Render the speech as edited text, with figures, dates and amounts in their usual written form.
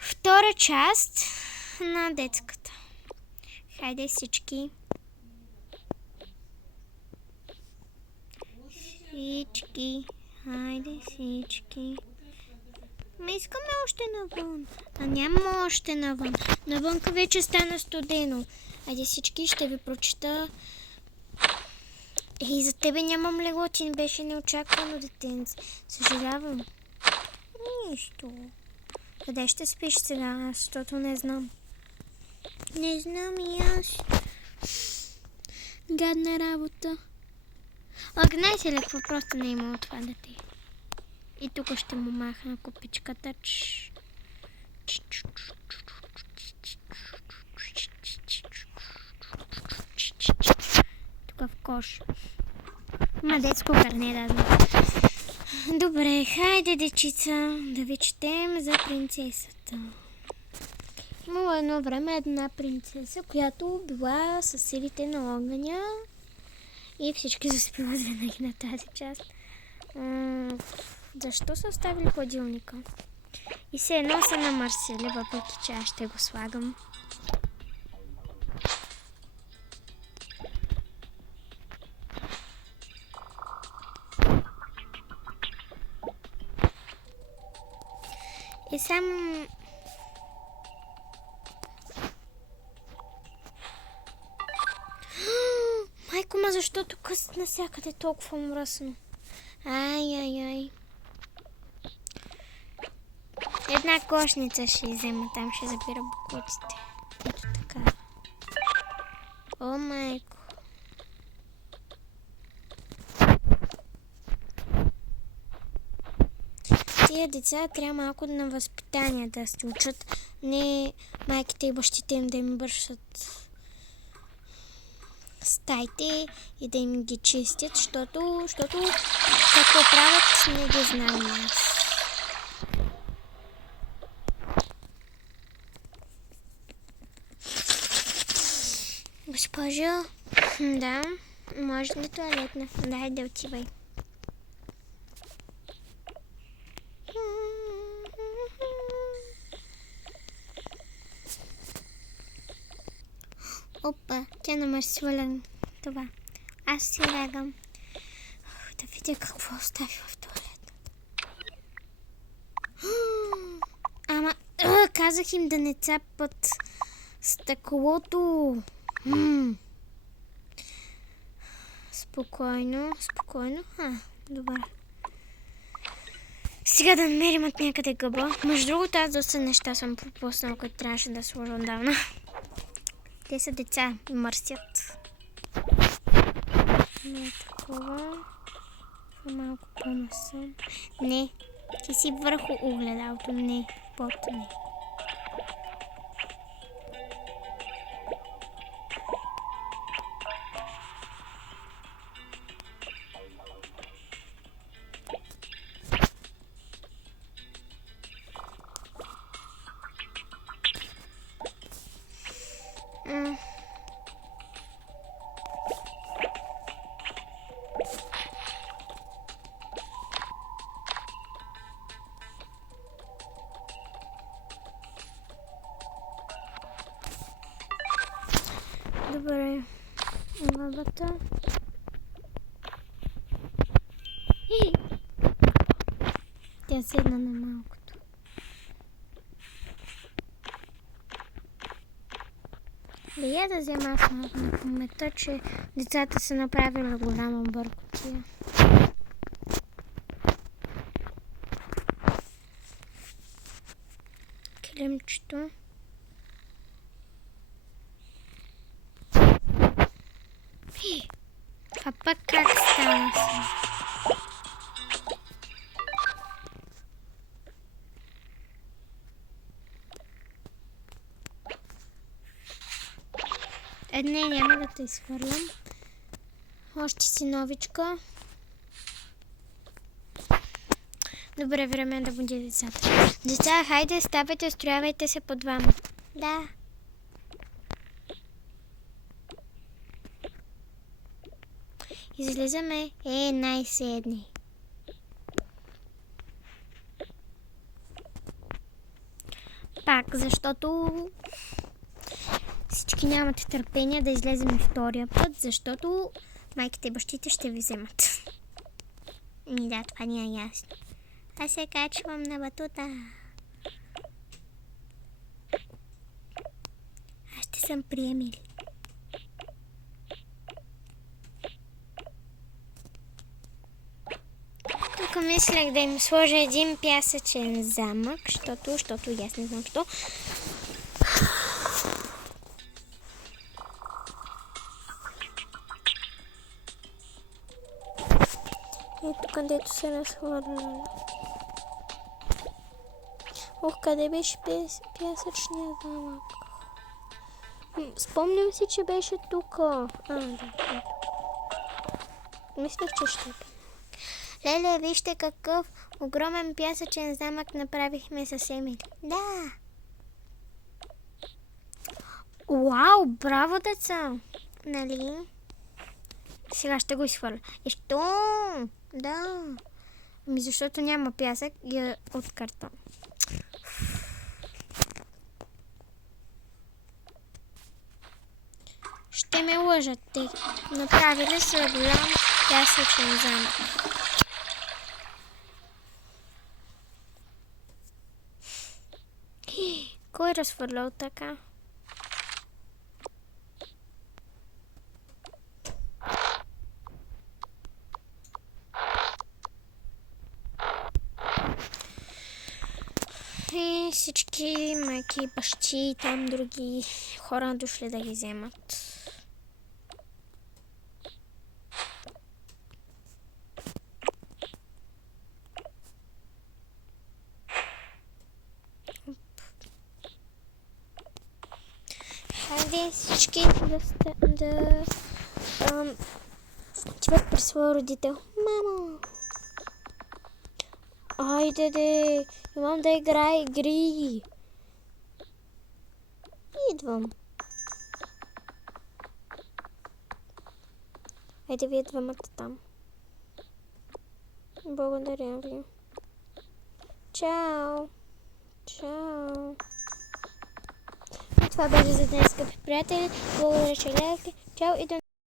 Втора част на детската. Хайде всички. Всички. Хайде всички. Ме искаме още навън. А няма още навън. Навънка вече стана студено. Хайде всички, ще ви прочита. И за тебе нямам легло, ти не беше неочаквано детенце. Съжалявам. Нищо. Къде ще спиш сега, защото не знам. Не знам и аз. Гадна работа. Знаете ли какво просто не е имало това дете? И тук ще му махна копичката. Тук в кош. Има детско карне, да знам. Добре, хайде, дечица, да ви четем за принцесата. Имало едно време една принцеса, която била със силите на огъня и всички заспиват винаги на тази част. Защо са оставили хладилника? И се едно са намърсили, въпреки че аз ще го слагам. И сам... Майко, ма защо тук насякъде толкова мръсно? Ай. Една кошница ще взема, там ще забира буклуците. Ето така. О, майко. Тия деца трябва малко на възпитание да се учат. Не майките и бащите им да им бършат стаите и да им ги чистят, защото какво правят, не ги знам. Госпожо, да, може ли туалетна? Дай да отивай. Опа, тя намърсила това. Аз си лягам. Да видя какво остави в туалет. Ама, казах им да не цапат стъклото. Спокойно. Добре. Сега да намерим от някъде гъба. Между другото, аз доста неща съм пропуснала, които трябваше да сложа отдавна. Те са деца и мърсят. Не такова. Малко по-насъм. Не. Ти си върху огледалото. Не. Под не. Добре. Лабата. Тя седна на малкото. Я да взема аз малко на паметта, че децата са направили голяма бъркотия. Килимчето. А пък как стана се? Не, няма да те изхвърлям. Още си новичка. Добре, време е да буди децата. Деца, хайде, ставайте, строявайте се по двама. Да. Излизаме. Най-седни. пак, защото всички нямате търпение да излезем и втория път, защото майките и бащите ще ви вземат. И да, това ни е ясно. Аз се качвам на батута. Аз ще съм приемили. Тук мислех да им сложа един пясъчен замък, защото аз не знам що. Ето където се разхвърля. Ох, къде беше пясъчния замък? Спомням си, че беше тук. Да. Мислех, че ще. Леле, вижте какъв огромен пясъчен замък направихме с Емили. Да! Уау, браво, деца! Нали? Сега ще го изхвърля. И що? Да. Ами защото няма пясък и е от картон. Ще ме лъжат те. Направили са голям пясъчен замък. Кой разхвърлял така? И всички майки, бащи и там други хора дошли да ги вземат. Хайде всички да отиват при своя родител. Мамо! Айде де! Имам да играя игри! Идвам. Айде вие двамата там. Благодаря ви. Чао! Чао! Това беше за днес, скъпи приятели. Благодаря, че гледахте. Чао и до